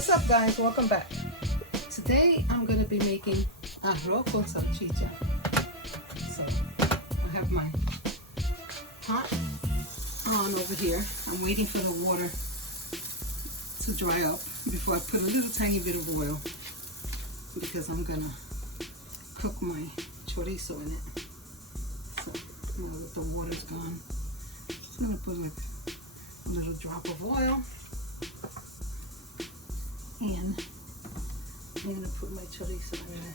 What's up, guys? Welcome back. Today I'm going to be making arroz con salchicha. So I have my pot on over here. I'm waiting for the water to dry up before I put a little tiny bit of oil because I'm going to cook my chorizo in it. So now that the water's gone, I'm going to put like a little drop of oil. And I'm going to put my chorizo in there.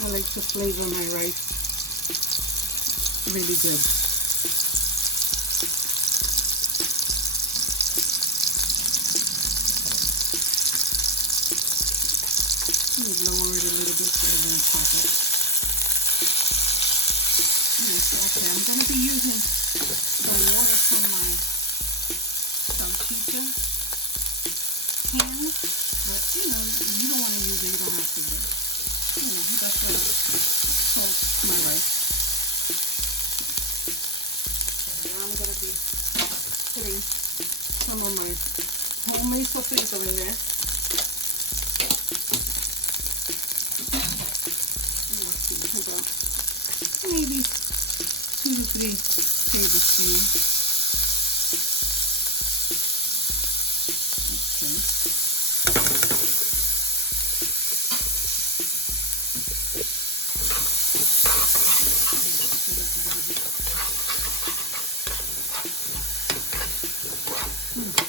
I like to flavor my rice really good. Let me lower it a little bit so I don't pop it. Yes, okay, I'm going to be using the water from my salchicha can, but you know, you don't want to use it, you don't have to, but you know, that's what I salt my rice. So now I'm going to be putting some of my homemade sofrito in there. Let's see, about maybe 2 to 3 tablespoons.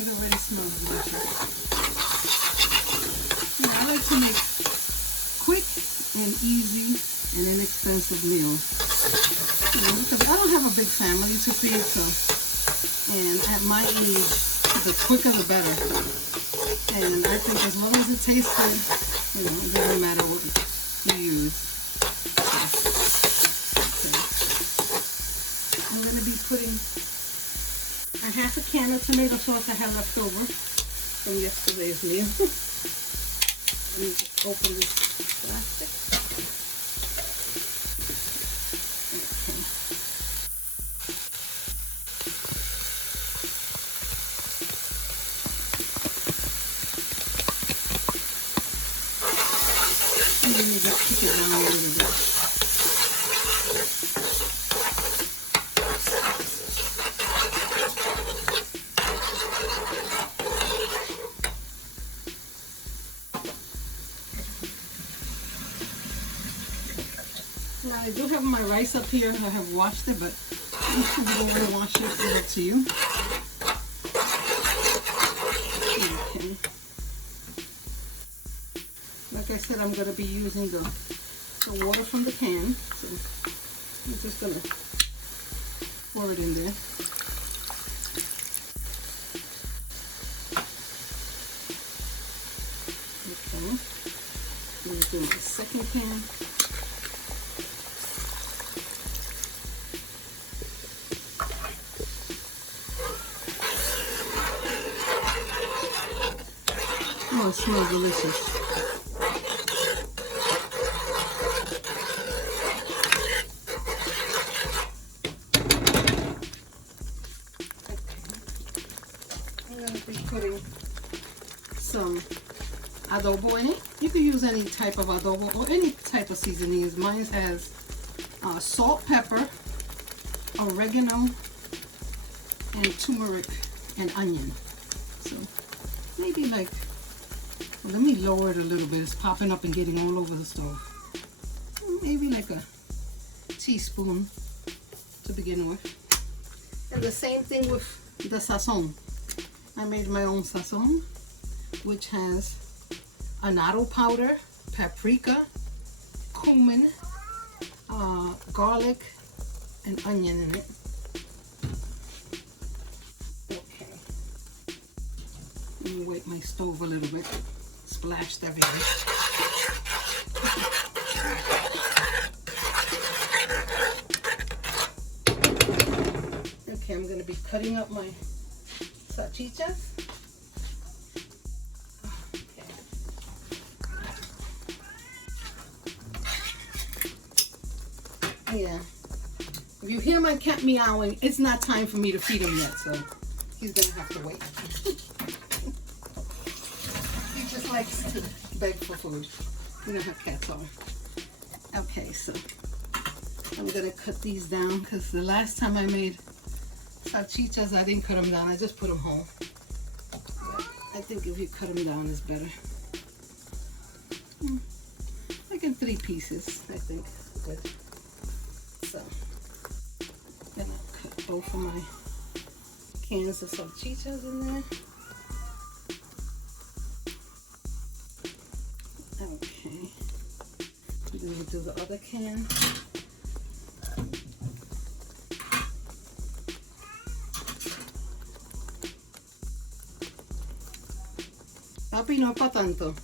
It already smells delicious. Yeah, I like to make quick and easy and inexpensive meals. You know, because I don't have a big family to feed, so, and at my age, the quicker the better. And I think as long as it tastes good, you know, it doesn't matter what you use. Okay. I'm going to be putting a half a can of tomato sauce I had left over from yesterday's meal. Let me just open this plastic. Okay. And then you just kick it down a little bit. Now I do have my rice up here. I have washed it, but if you don't want to wash it, it's up to you. Okay. Like I said, I'm going to be using the water from the can. So I'm just going to pour it in there. Okay. I'm going to do my second can. Oh, it smells delicious. I'm going to be putting some adobo in it. You can use any type of adobo or any type of seasonings. Mine has salt, pepper, oregano, and turmeric and onion. So maybe like, well, let me lower it a little bit. It's popping up and getting all over the stove. Maybe like a teaspoon to begin with. And the same thing with the sazon. I made my own sazon, which has annatto powder, paprika, cumin, garlic, and onion in it. Okay. Let me wipe my stove a little bit. Splashed everything. Okay, I'm going to be cutting up my salchichas. Okay. Yeah. If if you hear my cat meowing, it's not time for me to feed him yet, so he's gonna have to wait. He just likes to beg for food. You know how cats are. Okay, so I'm gonna cut these down because the last time I made salchichas, I didn't cut them down. I just put them whole. But I think if you cut them down, it's better. Like in 3 pieces, I think. Good. So, I'm gonna cut both of my cans of salchichas in there. Okay. Then we'll do the other can. Papi, no pa tanto.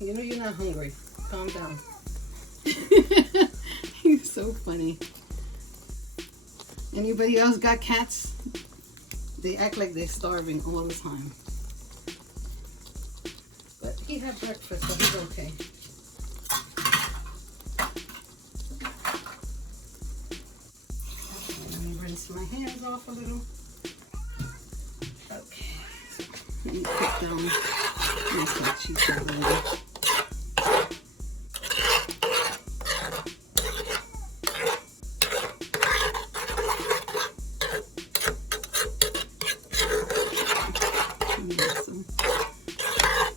You know you're not hungry. Calm down. He's so funny. Anybody else got cats? They act like they're starving all the time. But he had breakfast, so he's okay. Let me rinse my hands off a little. Okay, so let me put down my salchicha blender.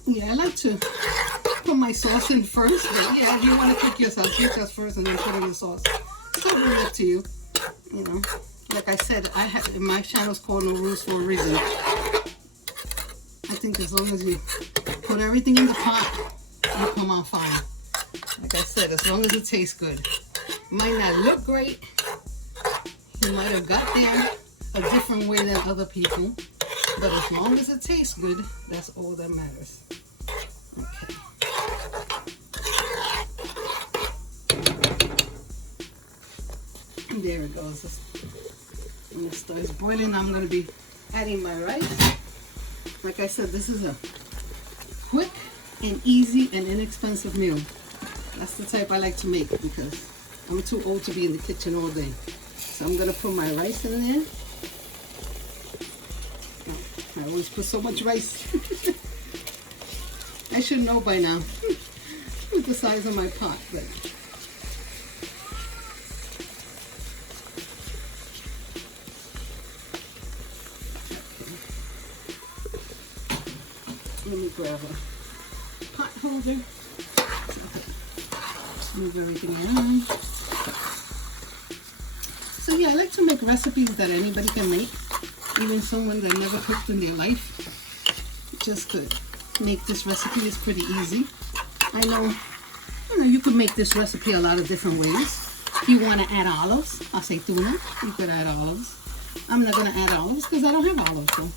Yeah, I like to put my sauce in first, but yeah, if you want to cook your salchichas first and then put in the sauce, it's totally up to you. You know, like I said, my channel's called No Rules for a reason. I think as long as you put everything in the pot, you come out fine. Like I said, as long as it tastes good. It might not look great. You might have got there a different way than other people. But as long as it tastes good, that's all that matters. Okay. There it goes. When it starts boiling, I'm going to be adding my rice. Like I said, this is a quick and easy and inexpensive meal. That's the type I like to make because I'm too old to be in the kitchen all day. So I'm going to put my rice in there. I always put so much rice. I should know by now with the size of my pot. But let me grab a pot holder. Move everything around. So yeah, I like to make recipes that anybody can make. Even someone that never cooked in their life just could make this recipe. It's pretty easy. I know, you could make this recipe a lot of different ways. If you want to add olives, aceituna, you could add olives. I'm not going to add olives because I don't have olives. So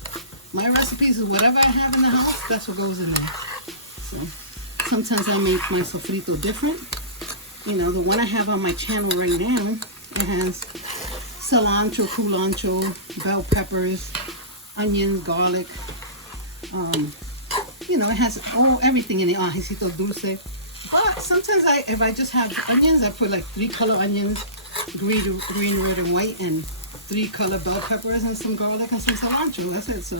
my recipes is whatever I have in the house, that's what goes in there. So sometimes I make my sofrito different. You know, the one I have on my channel right now, it has cilantro, culantro, bell peppers, onion, garlic. You know, it has everything in it. Ajicito dulce. But sometimes if I just have onions, I put like 3 color onions, green, red, and white, and 3 color bell peppers and some garlic and some cilantro. That's it. So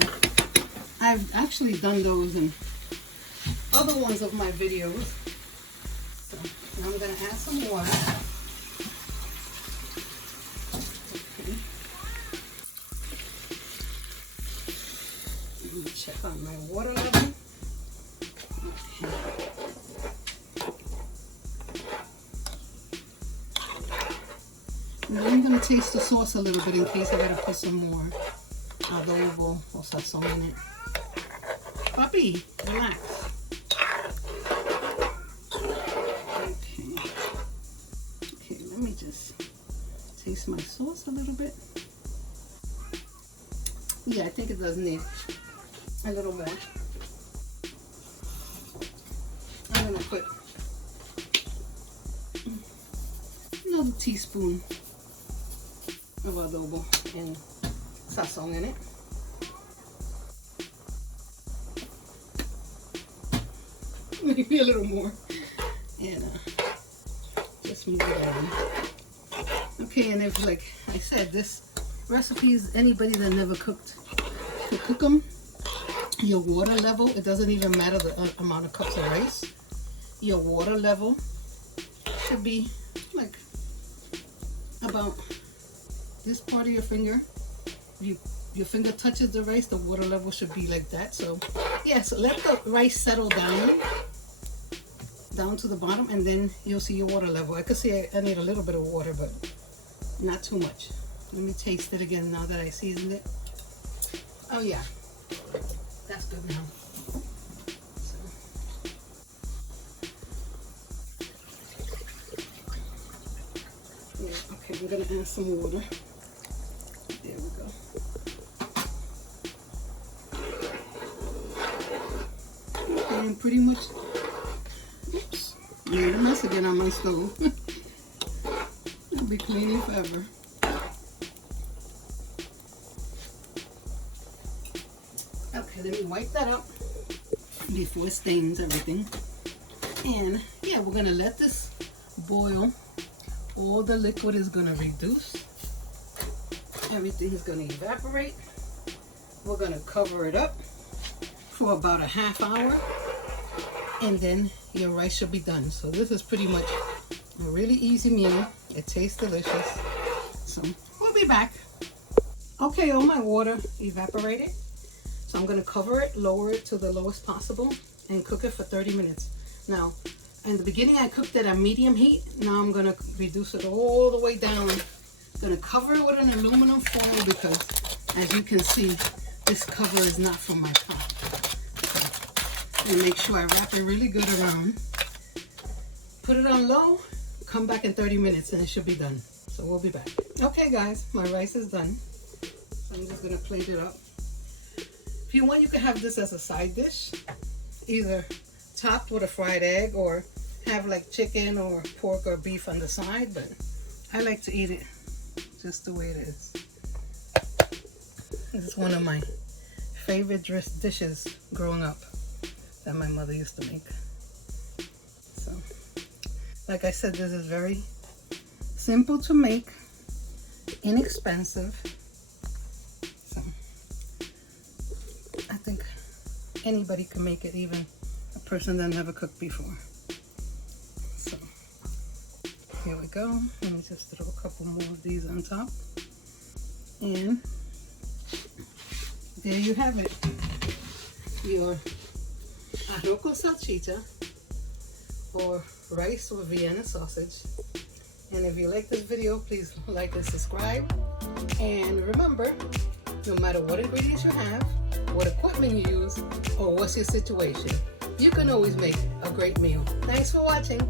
I've actually done those in other ones of my videos. So now I'm gonna add some water. Check on my water level. Okay. And then I'm going to taste the sauce a little bit in case I got to put some more adobo or sazon in it. Papi, relax. Okay, let me just taste my sauce a little bit. Yeah, I think it does need a little more. I'm going to put another teaspoon of adobo and sazon in it. Maybe a little more. And just move it around. Okay, and if, like I said, this recipe is anybody that never cooked can cook them. Your water level, it doesn't even matter the amount of cups of rice. Your water level should be like about this part of your finger. Your finger touches the rice, the water level should be like that. So yeah, so let the rice settle down to the bottom, and then you'll see your water level. I could see I need a little bit of water, but not too much. Let me taste it again now that I seasoned it. Oh yeah, that's good now. So. Yeah, okay, I'm gonna add some water. There we go. And pretty much, oops, made a mess again on my stove. I'll be cleaning forever. Okay, let me wipe that up before it stains everything. And yeah, we're gonna let this boil. All the liquid is gonna reduce. Everything is gonna evaporate. We're gonna cover it up for about a half hour, and then your rice should be done. So this is pretty much a really easy meal. It tastes delicious. So we'll be back. Okay, all my water evaporated. So I'm gonna cover it, lower it to the lowest possible, and cook it for 30 minutes. Now, in the beginning I cooked it at medium heat. Now I'm gonna reduce it all the way down. I'm gonna cover it with an aluminum foil because, as you can see, this cover is not from my pot. And make sure I wrap it really good around. Put it on low, come back in 30 minutes and it should be done. So we'll be back. Okay guys, my rice is done. So I'm just gonna plate it up. If you want, you can have this as a side dish, either topped with a fried egg or have like chicken or pork or beef on the side, but I like to eat it just the way it is. This is one of my favorite dishes growing up that my mother used to make. So, like I said, this is very simple to make, inexpensive. So, I think anybody can make it, even a person that never cooked before. So, here we go. Let me just throw a couple more of these on top. And there you have it. Your arroz con salchicha, or rice with Vienna sausage. And if you like this video, please like and subscribe. And remember, no matter what ingredients you have, what equipment you use, or what's your situation, you can always make a great meal. Thanks for watching.